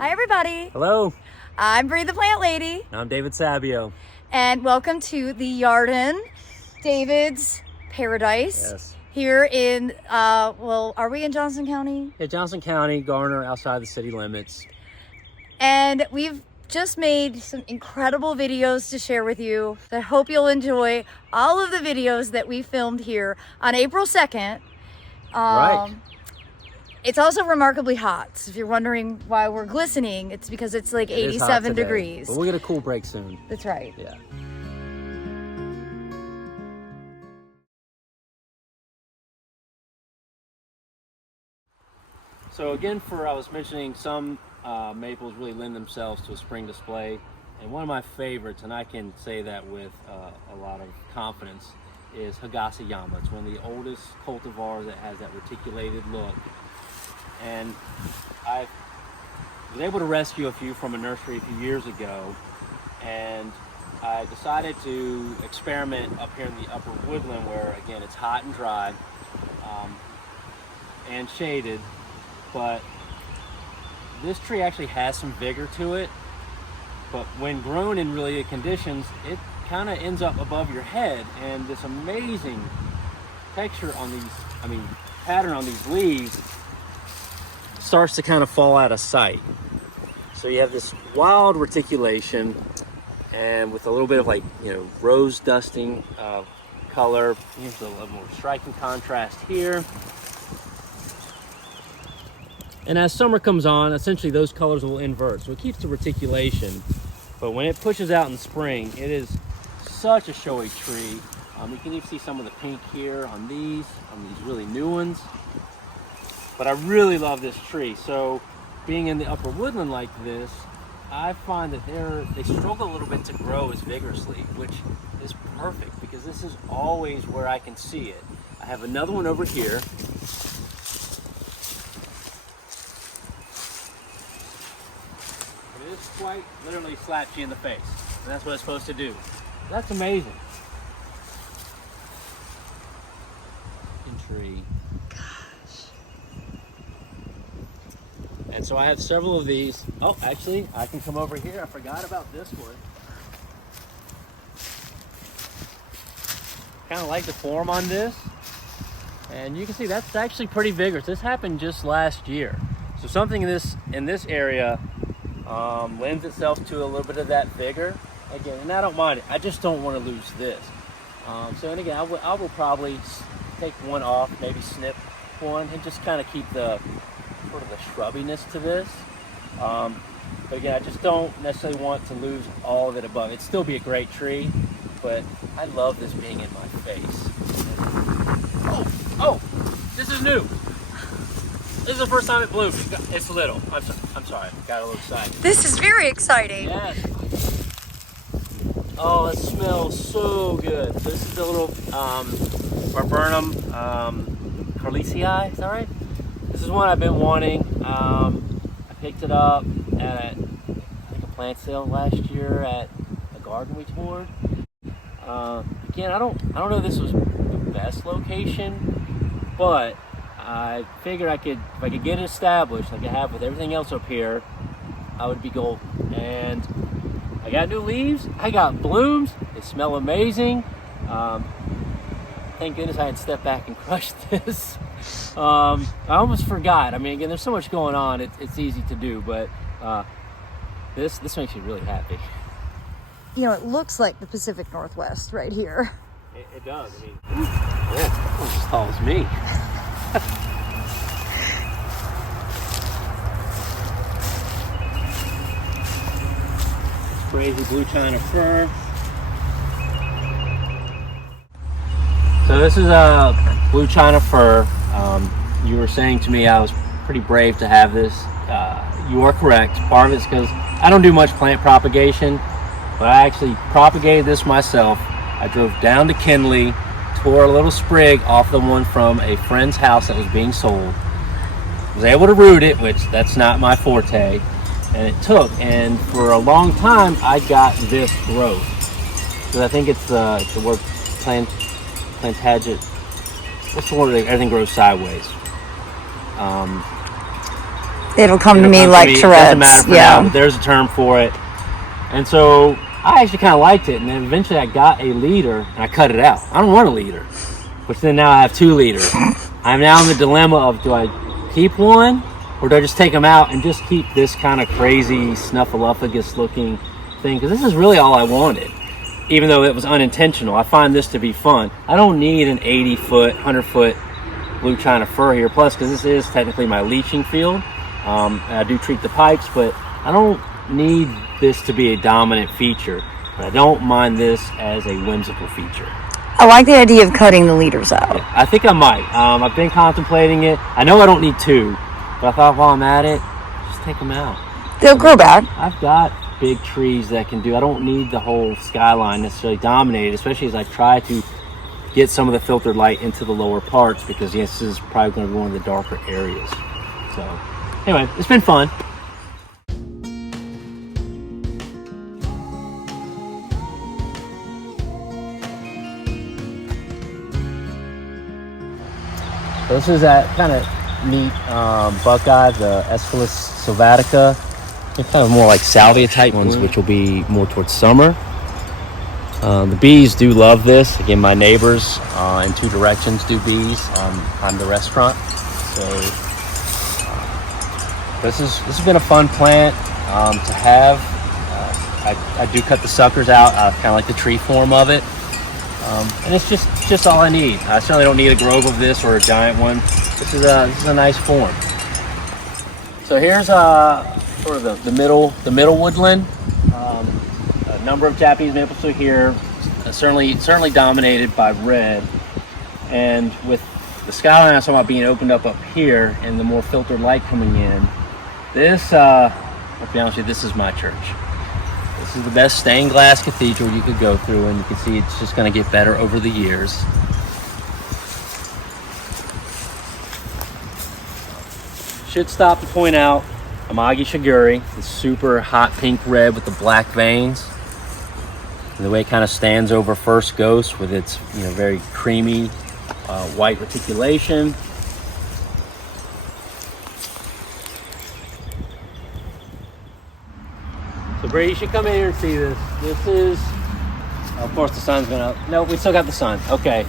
Hi everybody. Hello. I'm Bree the Plant Lady. I'm David Sabio. And welcome to the Yarden, David's Paradise. Yes. Here in, are we in Johnson County? Yeah, Johnson County, Garner, outside the city limits. And we've just made some incredible videos to share with you. I hope you'll enjoy all of the videos that we filmed here on April 2nd. Right. It's also remarkably hot. So if you're wondering why we're glistening, it's because it's like 87 degrees. But we'll get a cool break soon. That's right. Yeah. So again, I was mentioning some maples really lend themselves to a spring display. And one of my favorites, and I can say that with a lot of confidence, is Higasayama. It's one of the oldest cultivars that has that reticulated look. And I was able to rescue a few from a nursery a few years ago, and I decided to experiment up here in the upper woodland where, again, it's hot and dry and shaded, but this tree actually has some vigor to it, but when grown in really good conditions, it kind of ends up above your head, and this amazing texture on these, pattern on these leaves starts to kind of fall out of sight. So you have this wild reticulation, and with a little bit of rose dusting color. Here's a little more striking contrast here. And as summer comes on, essentially those colors will invert. So it keeps the reticulation, but when it pushes out in spring, it is such a showy tree. You can even see some of the pink here on these really new ones. But I really love this tree. So being in the upper woodland like this, I find that they struggle a little bit to grow as vigorously, which is perfect because this is always where I can see it. I have another one over here. And it is quite literally slaps you in the face. And that's what it's supposed to do. That's amazing. Tree. And so I have several of these. Oh, actually, I can come over here. I forgot about this one. Kind of like the form on this. And you can see that's actually pretty vigorous. This happened just last year. So something in this area lends itself to a little bit of that vigor. Again, and I don't mind it. I just don't want to lose this. And again, I will probably take one off, maybe snip one, and just kind of keep the sort of the shrubbiness to this. But again, I just don't necessarily want to lose all of it above. It'd still be a great tree, but I love this being in my face. Oh, this is new. This is the first time it bloomed. It's little. I'm sorry, got a little excited. This is very exciting. Yes. Oh, it smells so good. This is the little Viburnum Carlesii, is that right? This is one I've been wanting. I picked it up at a plant sale last year at a garden we toured. Again, I don't know if this was the best location, but I figured if I could get it established like I have with everything else up here, I would be golden. And I got new leaves, I got blooms, they smell amazing. Thank goodness I had stepped back and crushed this. I almost forgot. Again, there's so much going on, it's easy to do, but this makes me really happy. You know, it looks like the Pacific Northwest right here. It does. Yeah, almost as tall as me. Crazy blue China fir. So this is a blue China fir. You were saying to me I was pretty brave to have this. You are correct. Part of it's because I don't do much plant propagation, but I actually propagated this myself. I drove down to Kinley, tore a little sprig off the one from a friend's house that was being sold. Was able to root it, which that's not my forte, and it took. And for a long time, I got this growth. So I think it's the word plantagenet. What's the word? Everything grows sideways. It'll come to It'll me come like to me. Tourette's. It doesn't matter for now, but there's a term for it. And so I actually kind of liked it, and then eventually I got a leader and I cut it out. I don't want a leader, which then now I have 2 leaders. I'm now in the dilemma of, do I keep one or do I just take them out and just keep this kind of crazy snuffleupagus looking thing? Because this is really all I wanted, even though it was unintentional. I find this to be fun. I don't need an 80-foot, 100-foot blue china fur here. Plus, because this is technically my leaching field, and I do treat the pipes, but I don't need this to be a dominant feature. But I don't mind this as a whimsical feature. I like the idea of cutting the leaders out. Yeah, I think I might. I've been contemplating it. I know I don't need 2, but I thought while I'm at it, just take them out. They'll grow back. I've got big trees that can do. I don't need the whole skyline necessarily dominated, especially as I try to get some of the filtered light into the lower parts, because yes, this is probably going to be one of the darker areas. So anyway, it's been fun. So this is that kind of neat buckeye, the Aesculus sylvatica. They're kind of more like salvia type ones, which will be more towards summer. The bees do love this. Again, my neighbors in 2 directions do bees on the restaurant. So this has been a fun plant to have. I do cut the suckers out. I kind of like the tree form of it. And it's just all I need. I certainly don't need a grove of this or a giant one. This is a nice form. So here's sort of the middle woodland. A number of Japanese maple suet here, certainly dominated by red. And with the skyline I was talking about being opened up here and the more filtered light coming in, this, I'll be honest with you, this is my church. This is the best stained glass cathedral you could go through, and you can see it's just going to get better over the years. Should stop to point out Amagi Shiguri, the super hot pink red with the black veins. And the way it kind of stands over First Ghost with its very creamy white reticulation. So Brady, you should come in here and see this. This is, of course the sun's gonna, no, we still got the sun. Okay.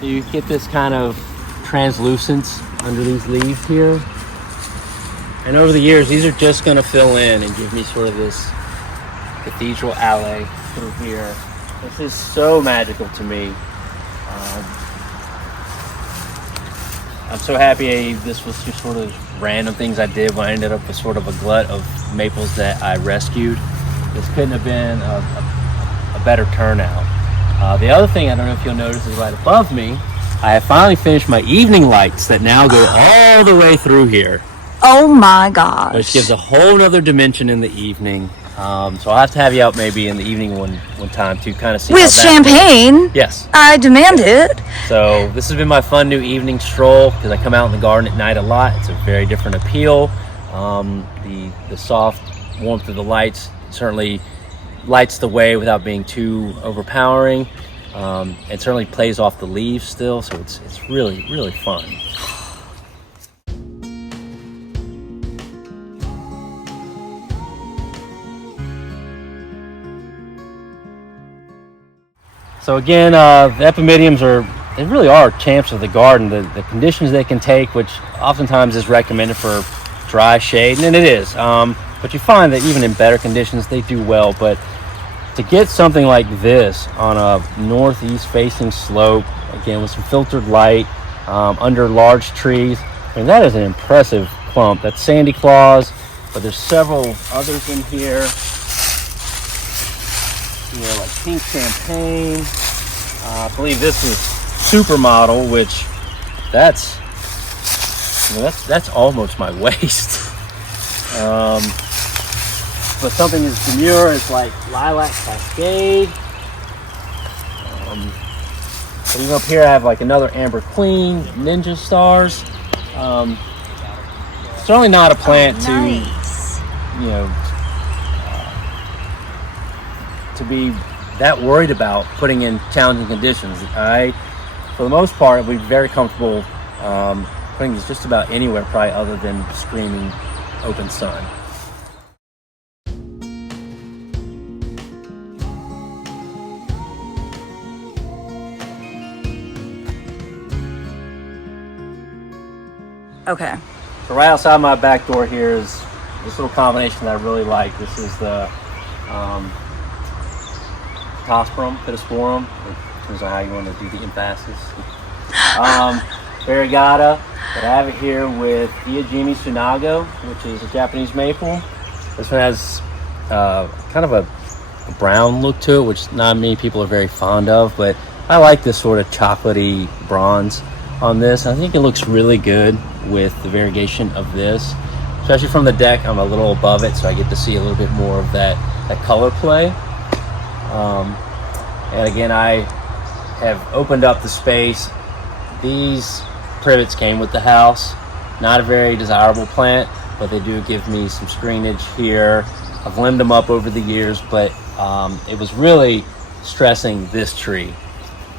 You get this kind of translucence under these leaves here. And over the years, these are just gonna fill in and give me sort of this cathedral alley through here. This is so magical to me. I'm so happy this was just sort of random things I did when I ended up with sort of a glut of maples that I rescued. This couldn't have been a better turnout. The other thing I don't know if you'll notice is right above me, I have finally finished my evening lights that now go all the way through here. Oh my gosh. Which gives a whole nother dimension in the evening. So I'll have to have you out maybe in the evening one time to kind of see with champagne. Yes. I demand it. So this has been my fun new evening stroll, because I come out in the garden at night a lot. It's a very different appeal. The soft warmth of the lights certainly lights the way without being too overpowering. It certainly plays off the leaves still, so it's really, really fun. So again, the Epimediums they really are champs of the garden. The conditions they can take, which oftentimes is recommended for dry shade, and it is. But you find that even in better conditions, they do well. But to get something like this on a northeast facing slope, again with some filtered light, under large trees, I mean, that is an impressive clump. That's Sandy Claus, but there's several others in here. Like pink champagne. I believe this is Supermodel, which that's almost my waist. But something as demure as like Lilac Cascade. But even up here I have like another Amber Queen, Ninja Stars. Certainly not a plant to be that worried about putting in challenging conditions. For the most part, I'd be very comfortable putting these just about anywhere, probably other than screaming open sun. Okay. So right outside my back door here is this little combination that I really like. This is the Pittosporum, depends on how you want to do the emphasis. Variegata, but I have it here with Iajimi Tsunago, which is a Japanese maple. This one has kind of a brown look to it, which not many people are very fond of, but I like this sort of chocolatey bronze on this. I think it looks really good with the variegation of this, especially from the deck. I'm a little above it, so I get to see a little bit more of that color play. And again, I have opened up the space. These privets came with the house. Not a very desirable plant, but they do give me some screenage here. I've limbed them up over the years, but it was really stressing this tree.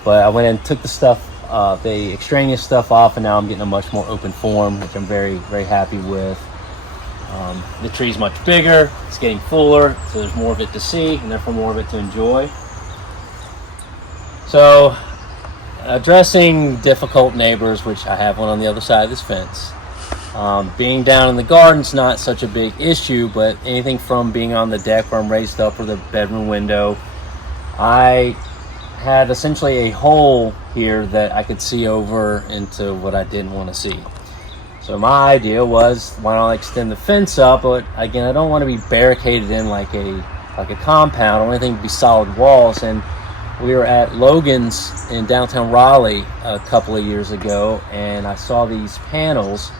But I went and took the stuff, the extraneous stuff off, and now I'm getting a much more open form, which I'm very, very happy with. The tree's much bigger, it's getting fuller, so there's more of it to see, and therefore more of it to enjoy. So, addressing difficult neighbors, which I have one on the other side of this fence. Being down in the garden's not such a big issue, but anything from being on the deck where I'm raised up or the bedroom window, I had essentially a hole here that I could see over into what I didn't want to see. So my idea was, why don't I extend the fence up? But again, I don't want to be barricaded in like a compound. I want everything to be solid walls. And we were at Logan's in downtown Raleigh a couple of years ago, and I saw these panels,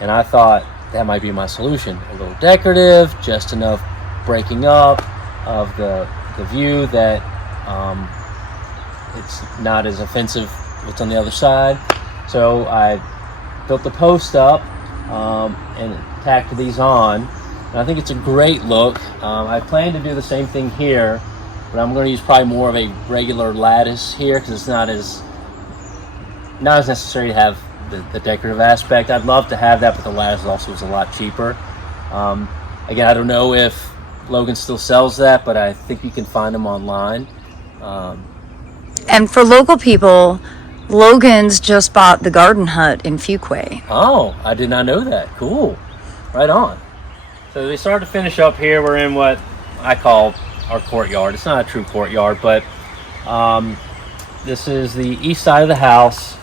and I thought that might be my solution. A little decorative, just enough breaking up of the view that it's not as offensive what's on the other side. So I built the post up and tacked these on, and I think it's a great look. I plan to do the same thing here, but I'm going to use probably more of a regular lattice here because it's not as necessary to have the decorative aspect. I'd love to have that, but the lattice also is a lot cheaper. Again, I don't know if Logan still sells that, but I think you can find them online. And for local people, Logan's just bought the Garden Hut in Fuquay. Oh, I did not know that. Cool. Right on. So we started to finish up here. We're in what I call our courtyard. It's not a true courtyard, but this is the east side of the house.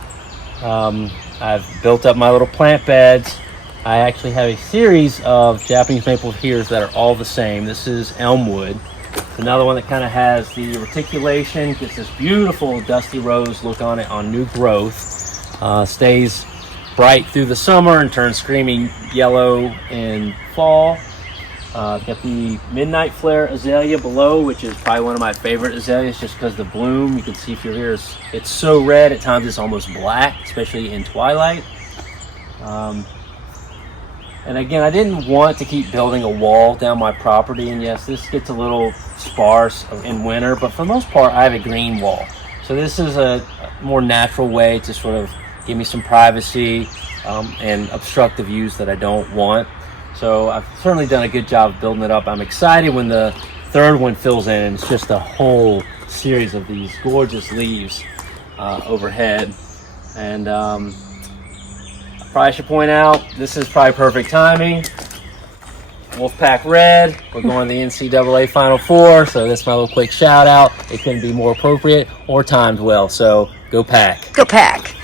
I've built up my little plant beds. I actually have a series of Japanese maple here that are all the same. This is Elmwood. It's another one that kind of has the reticulation, gets this beautiful dusty rose look on it on new growth. Stays bright through the summer and turns screaming yellow in fall. Got the Midnight Flare azalea below, which is probably one of my favorite azaleas just because the bloom, you can see if you're here, it's so red, at times it's almost black, especially in twilight. And again, I didn't want to keep building a wall down my property, and yes, this gets a little sparse in winter, but for the most part, I have a green wall. So this is a more natural way to sort of give me some privacy and obstruct the views that I don't want. So I've certainly done a good job of building it up. I'm excited when the third one fills in, and it's just a whole series of these gorgeous leaves overhead. And I probably should point out, this is probably perfect timing. Wolfpack Red, we're going to the NCAA Final Four, so that's my little quick shout out. It couldn't be more appropriate or timed well, so go Pack. Go Pack.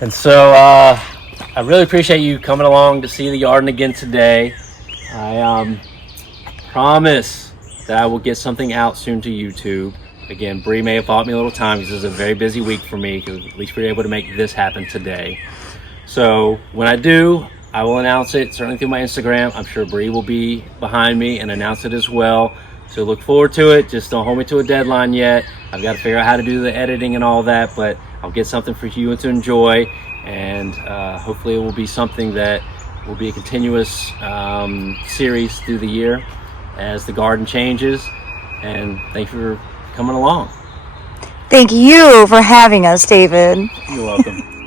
And so I really appreciate you coming along to see the Yarden again today. I promise that I will get something out soon to YouTube. Again, Bree may have bought me a little time because this is a very busy week for me, because at least we were able to make this happen today. So when I do, I will announce it, certainly through my Instagram. I'm sure Bree will be behind me and announce it as well. So look forward to it. Just don't hold me to a deadline yet. I've got to figure out how to do the editing and all that, but I'll get something for you to enjoy. And hopefully it will be something that will be a continuous series through the year as the garden changes. And thank you for coming along. Thank you for having us, David. You're welcome.